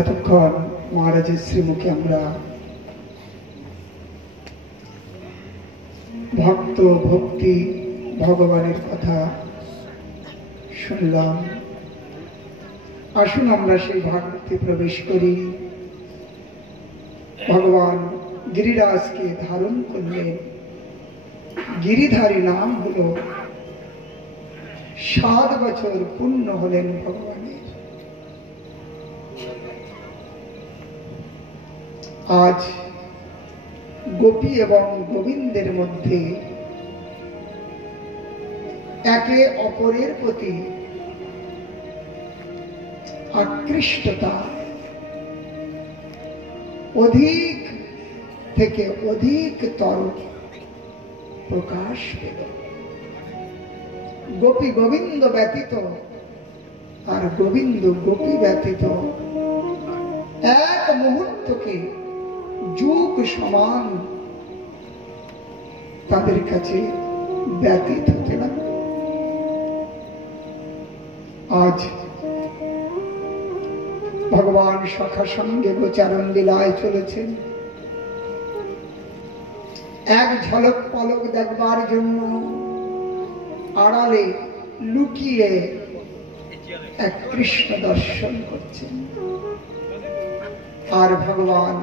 এতক্ষণ মহারাজের শ্রীমুখে আমরা ভক্ত ভক্তি ভগবানের কথা শুনলাম। আসুন আমরা সেই ভক্তি প্রবেশ করি। ভগবান গিরিরাজকে ধারণ করলেন, গিরিধারী নাম হলো 7 বছর পূর্ণ হলেন ভগবানের। আজ গোপী এবং গোবিন্দের মধ্যে একে অপরের প্রতি আকৃষ্টতা অধিক থেকে অধিকতর প্রকাশ পেল। গোপী গোবিন্দ ব্যতীত আর গোবিন্দ গোপী ব্যতীত এক মুহূর্তকে যুগ সমান তাদের কাছে ব্যতীত হতে লাগল। আজ ভগবান সখা সঙ্গে গোচারণ লীলায় চলেছেন। এক ঝলক পলক দেখবার জন্য আড়ালে লুকিয়ে এক কৃষ্ণ দর্শন করছেন। আর ভগবান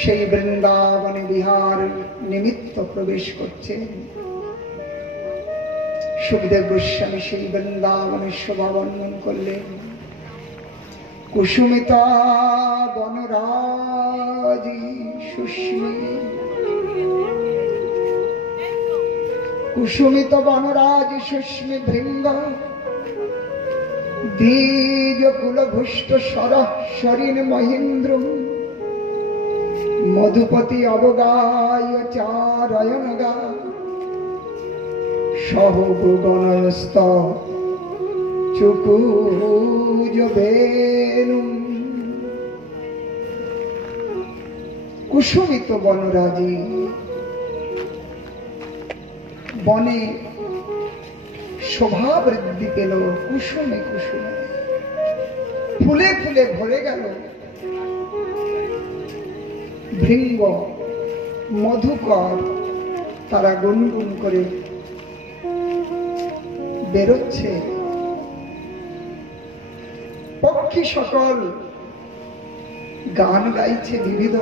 সেই বৃন্দাবনে বিহার নিমিত্ত প্রবেশ করছেন। সুখদেব গোস্বামী সেই বৃন্দাবনের শোভা বর্ণন করলেন। কুসুমিতা বনরাজি সুস্মি, কুসুমিত বনরাজ সুস্মি ভৃঙ্গ, দ্বিজ কুলভুষ্ট সরীন মহেন্দ্র, মধুপতি অবগায় চারয়নগা, সহগণয়স্ত চুকুজ বেনু। কুসুমিত বনরাজি, বনে শোভা বৃদ্ধি পেল কুসুমে কুসুমে, ফুলে ফুলে ভরে গেল। ভৃঙ্গ মধুকর তারা গুনগুন করে বেরোচ্ছে। পক্ষী সকল গান গাইছে বিবিধ,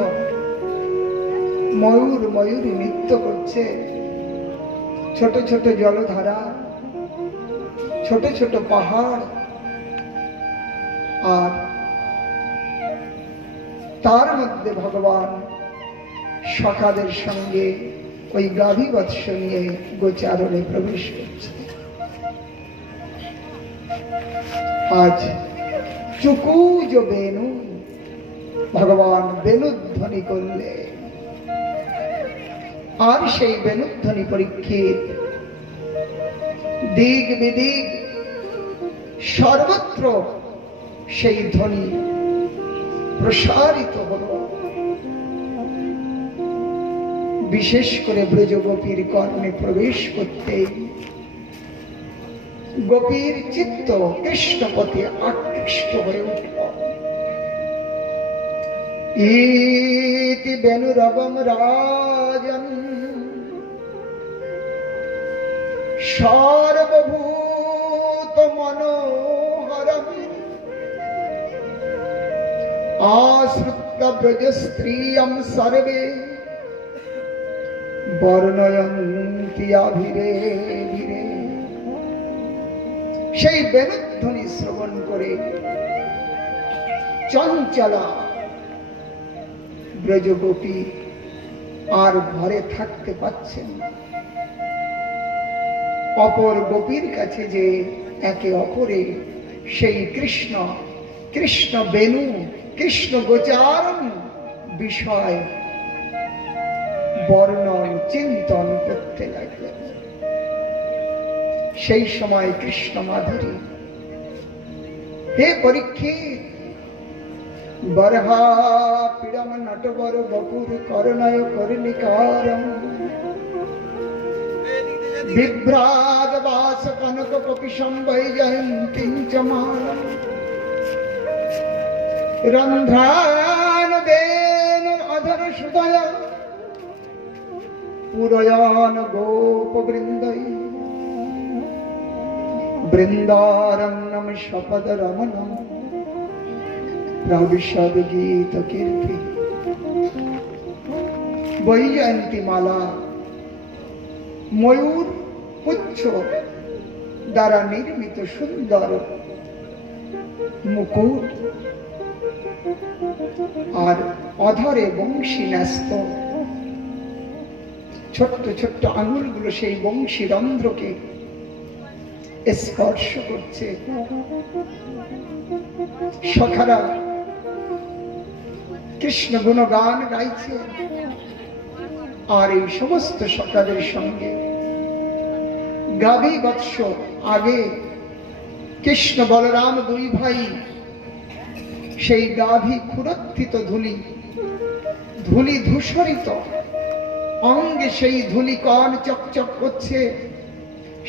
ময়ূর ময়ূরী নৃত্য করছে। ছোট ছোট জলধারা, ছোট ছোট পাহাড়, আর তার মধ্যে ভগবান সখাদের সঙ্গে ওই গাভী বৎস নিয়ে গোচারণে প্রবেশ করছে। আজ চুকুজ বেনু, ভগবান বেনুধ্বনি করলে। আর সেই বেনুধ্বনি পরীক্ষিত দিক বিদিক সর্বত্র সেই ধ্বনি প্রসারিত হল। বিশেষ করে ব্রজগোপীর কর্ণে প্রবেশ করতে গোপীর চিত্ত কৃষ্ণপথে আকৃষ্ট হয়ে উঠল। ইতি বেনুরবম রাজন সর্বভূত মনোহরম, আশ্রিত ব্রজ স্ত্রিয়ম সর্বে বর্ণয়ন্তি ধীরে ধীরে। সেই বেনুধ্বনি শ্রবণ করে চঞ্চলা ব্রজগোপী আর ঘরে থাকতে পাচ্ছেন না। অপর গোপীর কাছে যে একে অপরে সেই কৃষ্ণ কৃষ্ণ বেনু কৃষ্ণ গোচারণ বিষয় বর্ণন চিন্তন করতে লাগলেন। সেই সময় কৃষ্ণ মাধুরী, হে পরীক্ষিত, বরহা পীড়ম নটবর বপুর করণয় কর্ণিকারম, বিভ্রাজ বাস কনক কপিশম বৈজয়ন্তীং চ মালম, রন্ধ্রান বেন অধর সুদয় পুরয়ন গোপ বৃন্দই বৃন্দারণ্যম শপদ রমণম প্রবিশদ গীত কীর্তি। বৈজয়ন্তী মালা ময়ূর পুচ্ছ দ্বারা নির্মিত সুন্দর মুকুট আর অধরে বংশী ন্যস্ত, ছোট্ট ছোট্ট আঙুলগুলো সেই বংশী রন্ধ্রকে স্পর্শ করছে। সখারা কৃষ্ণ গুণগান গাইছে, আর এই সমস্ত সখাদের সঙ্গে গাভী বৎস আগে কৃষ্ণ বলরাম দুই ভাই সেই গাভী ক্ষুরোত্থিত ধুলি ধুলি ধূসরিত অঙ্গে সেই ধুলিকণ চকচক করছে,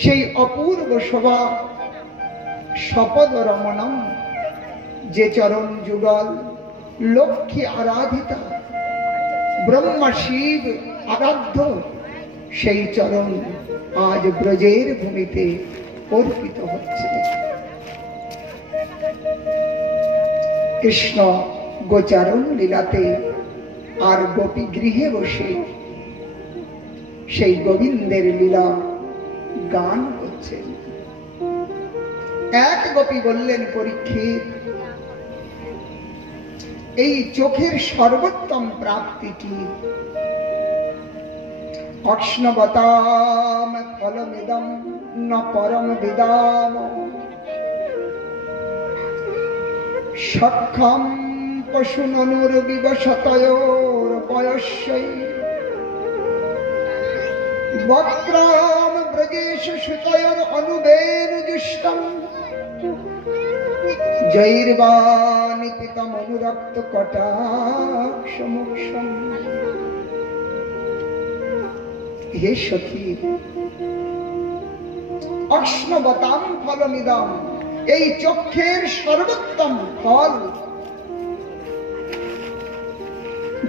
সেই অপূর্ব শোভা শপদ রমণম, যে চরণ যুগল লক্ষ্মী আরাধিতা ব্রহ্মা শিব আরাধ্য, সেই চরণ আজ ব্রজের ভূমিতে অর্পিত হচ্ছে। কৃষ্ণ গোচারণ লীলাতে আর গোপী গৃহে বসে সেই গোবিন্দের লীলা গান করছেন। এক গোপী বললেন, পরীক্ষিত, এই চোখের সর্বোত্তম প্রাপ্তি কি? অক্ষ্ণবতাম ফলমিদম ন পরম বিদাম সক্ষম পশুননুর বিবশতয়োর বয়স্যৈ বক্রাম ব্রজেশ সুতয়োর অনুবেনুজুষ্টম জৈর্বানিপিতম অনুরক্ত কটাক্ষমোক্ষম। হে সখী, অক্ষ্ণবতাম ফলমিদম, এই চক্ষের সর্বোত্তম ফল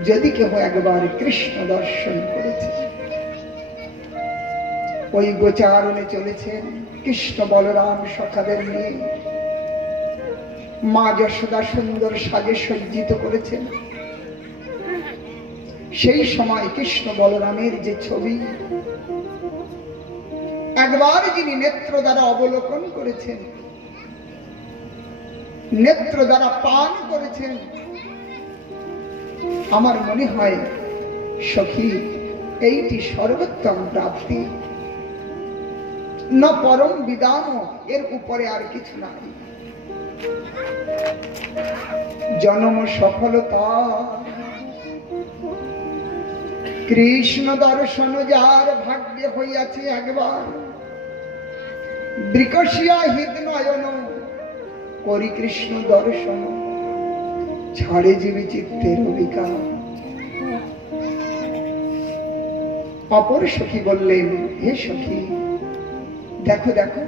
যদি কেহ একবার কৃষ্ণ দর্শন করেছে, ওই গোচারণে চলেছেন কৃষ্ণ বলরাম সখাদের নিয়ে, মা যশোদা সুন্দর সাজে সজ্জিত করেছেন। সেই সময় কৃষ্ণ বলরামের যে ছবি একবার যিনি নেত্র দ্বারা অবলোকন করেছেন, নেত্র দ্বারা পান করেছেন, আমার মনে হয় সখী এইটি সর্বোত্তম প্রাপ্তি, না পরম বিধান, এর উপরে আর কিছু নাই। জন্ম সফলতা কৃষ্ণ দর্শন যার ভাগ্যে হইয়াছে একবার, বিকশিয়া হৃদ নয়ন করি কৃষ্ণ দর্শন, ছাড়ে জীবী চিত্তের অবিকার। অপর সখী বললেন, হে সখী, দেখো দেখো,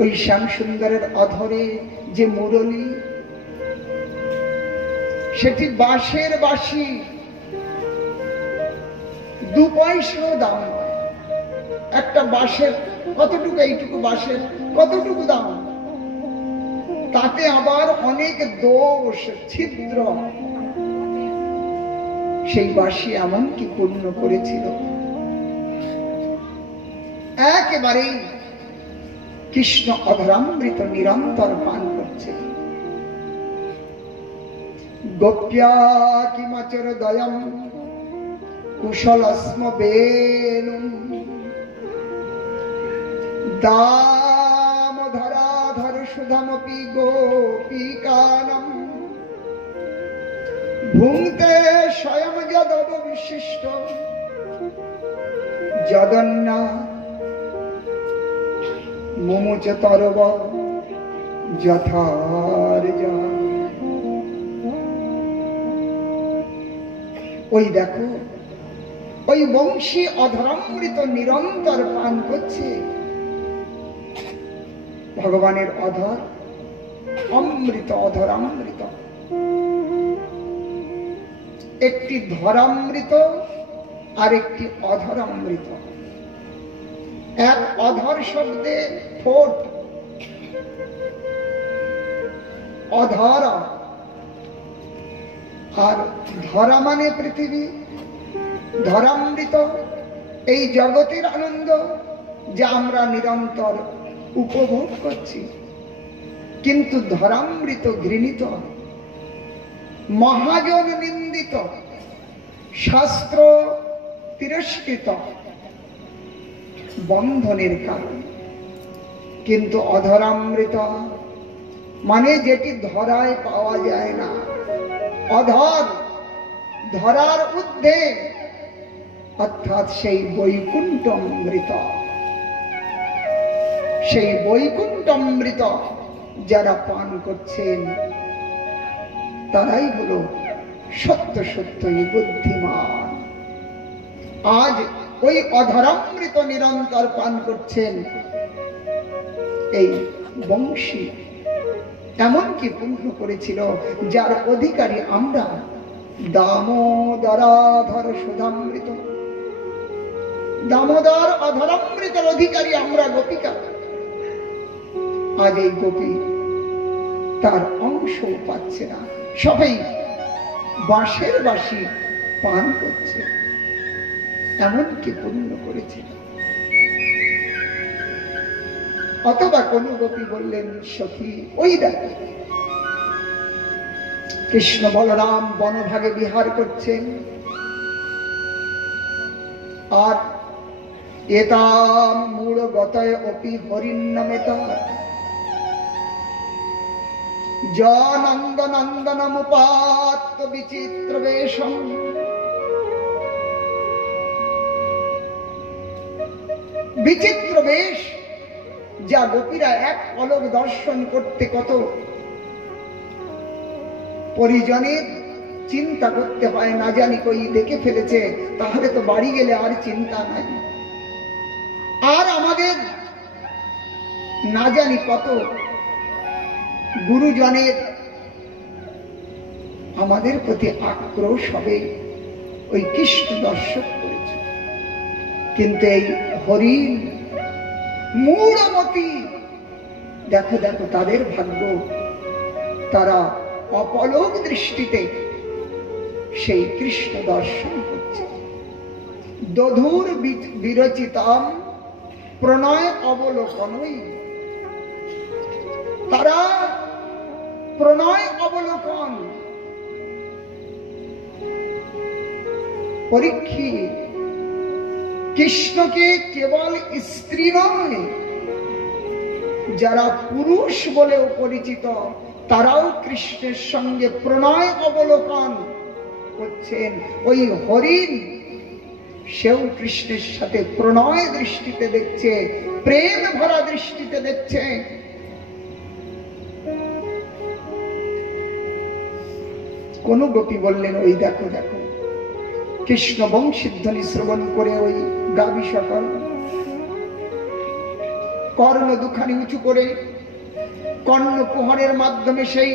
ওই শ্যাম সুন্দরের অধরে যে মুরলী, সেটি বাঁশের বাঁশি, 2 পয়সাও দাম নয়। একটা বাঁশের কতটুকু, এইটুকু বাঁশের কতটুকু দাম, তাতে আবার অনেক দোষ ছিদ্র সেই বাঁশি এমনকি পূর্ণ করেছিল। একেবারে কৃষ্ণ অধরামৃত নিরন্তর পান করছে। গোপ্যা কিমাচর দয়ম কুশলস্ম বেনু দামোধরাধর সুধামপি গোপীকানম ভুঙ্ক্তে স্বয়ং যদব বিশিষ্ট জগন্না মুমুচ তরব যথার। ওই দেখো, ওই বংশী অধরামৃত নিরন্তর পান করছে। ভগবানের অধর অমৃত, অধরামৃত একটি ধরামৃত আর একটি অধরামৃত। এক অধর শব্দে ঠোঁট, অধর, আর ধরা মানে পৃথিবী। ধরামৃত এই জগতের আনন্দ যা আমরা নিরন্তর উপভোগ করছি, কিন্তু ধরামৃত ঘৃণিত, মহাজন নিন্দিত, শাস্ত্র তিরস্কৃত, বন্ধনের কারণ। কিন্তু অধরামৃত মানে যেটি ধরায় পাওয়া যায় না, অধর, ধরার ঊর্ধ্বে, অর্থাৎ সেই বৈকুণ্ঠ অমৃত। সেই বৈকুণ্ঠ অমৃত যারা পান করছেন তারাই হলো সত্য সত্যই বুদ্ধিমান। আজ ওই অধরামৃত নিরন্তর পান করছেন এই বংশী। এমনকি পূর্ণ করেছিল যার অধিকারী আমরা, দামোদরাধর সুধামৃত। দামোদর অধরামৃতের অধিকারী আমরা গোপিকা। আজ এই গোপী তার অংশ পাচ্ছে না, সবাই বাঁশের বাঁশি পান করছে। এমনকি পূর্ণ করেছিল। অথবা কোন গোপী বললেন, সখী ওই দেখো কৃষ্ণ বলরাম বনভাগে বিহার করছেন, আর এতাম মূঢ় গতয় অপি হরিণ্যমেতা জনন্দনন্দনমুপাত্ত বিচিত্র বেশম। বিচিত্র বেশ যা গোপীরা এক পলক দর্শন করতে কত পরিজনের চিন্তা করতে হয়, না জানি কই দেখে ফেলেছে, তাহলে তো বাড়ি গেলে আর চিন্তা নাই। আর আমাদের না জানি কত গুরুজনের আমাদের প্রতি আক্রোশ হবে ওই কৃষ্ণ দর্শন করেছে। কিন্তু এই হরিণ মূঢ়মতি, দেখো দেখো তাদের ভাগ্য, তারা অপলক দৃষ্টিতে সেই কৃষ্ণ দর্শন করছে। দধুর বিরচিতাম প্রণয় অবলোকনই, তারা প্রণয় অবলোকন। পরীক্ষিত কৃষ্ণকে কেবল স্ত্রী নয়, যারা পুরুষ বলেও পরিচিত তারাও কৃষ্ণের সঙ্গে প্রণয় অবলোকন করছেন। ওই হরিণ সেও কৃষ্ণের সাথে প্রণয় দৃষ্টিতে দেখছে, প্রেম ভরা দৃষ্টিতে দেখছে। কোন গোপী বললেন, ওই দেখো দেখো কৃষ্ণ বংশীধ্বনি শ্রবণ করে ওই গাভী সকল কর্ণ দুখানি উঁচু করে কর্ণ কুহরের মাধ্যমে সেই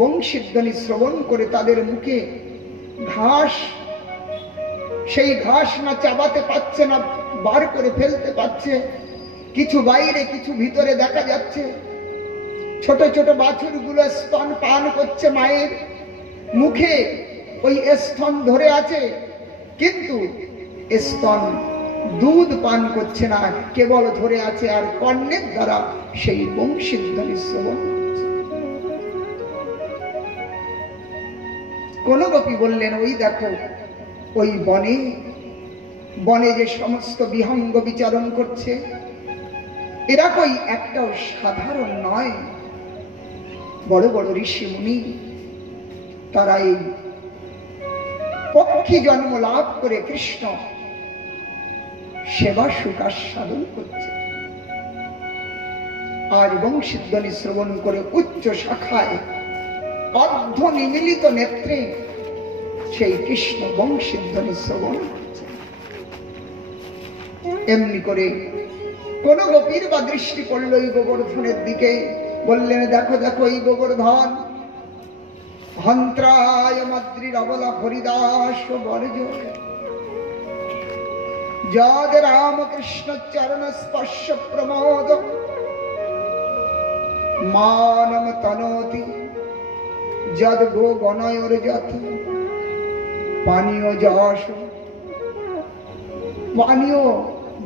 বংশীধ্বনি শ্রবণ করে তাদের মুখে ঘাস, সেই ঘাস না চাবাতে পারছে না বার করে ফেলতে পারছে, কিছু বাইরে কিছু ভিতরে দেখা যাচ্ছে। ছোট ছোট বাছুর গুলো স্তন পান করছে, মায়ের মুখে ওই স্তন ধরে আছে, কিন্তু স্তন দুধ পান করছে না, কেবল ধরে আছে আর কর্ণের দ্বারা সেই বংশীধ্বনি শ্রবণ করছে। কোন গোপী বললেন, ওই দেখো ওই বনে বনে যে সমস্ত বিহঙ্গ বিচরণ করছে, এরা কই একটাও সাধারণ নয়, বড় বড় ঋষি মুনি, তারা এই পক্ষী জন্ম লাভ করে কৃষ্ণ সেবা সুকাশ সাধন করছে। আর বংশীধ্বনি শ্রবণ করে উচ্চ শাখায় অর্ধ নিমিলিত নেত্রে সেই কৃষ্ণ বংশীধ্বনি শ্রবণ করছে। এমনি করে কোন গোপীর বা দৃষ্টি পড়ল এই গোবর্ধনের দিকে, বললেন, দেখো দেখো এই গোবর্ধন হন্ত্রায় মাদ্রির অবলা হরিদাস বর্জ যদ রামকৃষ্ণ চরণ স্পর্শ প্রমোদ মানম তনতি যদ গো গণয়র যথ পানীয় যশ পানীয়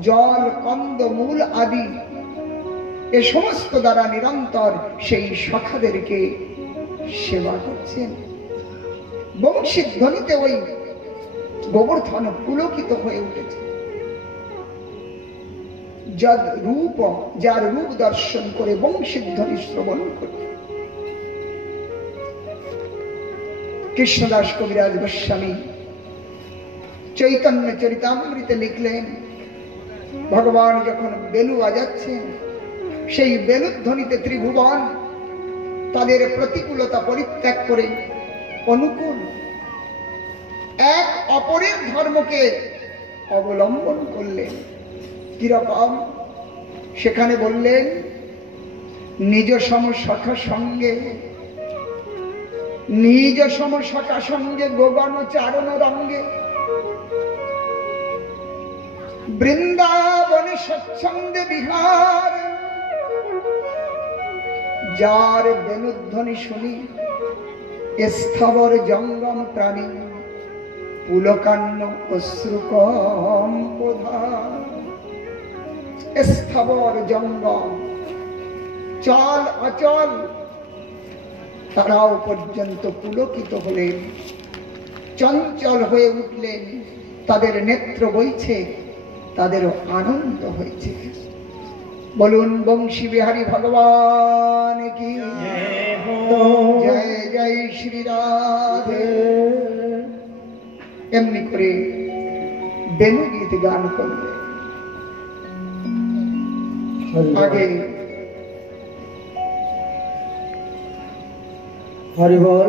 জল কন্দ মূল আদি এ সমস্ত দ্বারা নিরন্তর সেই সখাদেরকে সেবা করছেন। বংশীর ধ্বনিতে ওই গোবর্ধন পুলকিত হয়ে উঠেছে। যার রূপ দর্শন করে বংশীর ধ্বনি শ্রবণ করে কৃষ্ণদাস কবিরাজ গোস্বামী চৈতন্য চরিতামৃতে লিখলেন, ভগবান যখন বেলু বাজাচ্ছেন সেই বেলুধ্বনিতে ত্রিভুবন তাদের প্রতিকূলতা পরিত্যাগ করে অনুকূল এক অপরের ধর্মকে অবলম্বন করলেন। কিরকম? সেখানে বললেন, নিজ সম সখা সঙ্গে গগন চারণ রঙ্গে বৃন্দাবনে স্বচ্ছন্দে বিহার যার বেণুধ্বনি শুনি স্থাবর জঙ্গম প্রাণী পুলকান্ন অশ্রুকম্পধার। স্থাবর জঙ্গম চল অচল তারাও পর্যন্ত পুলকিত হলেন, চঞ্চল হয়ে উঠলেন, তাদের নেত্র বইছে, তাদেরও আনন্দ হয়েছে। বলুন বংশী বিহারী ভগবান কি জয় জয় শ্রী রাধে। এমনি করে বেনু গীত গান করলেন। আগে হরিবল।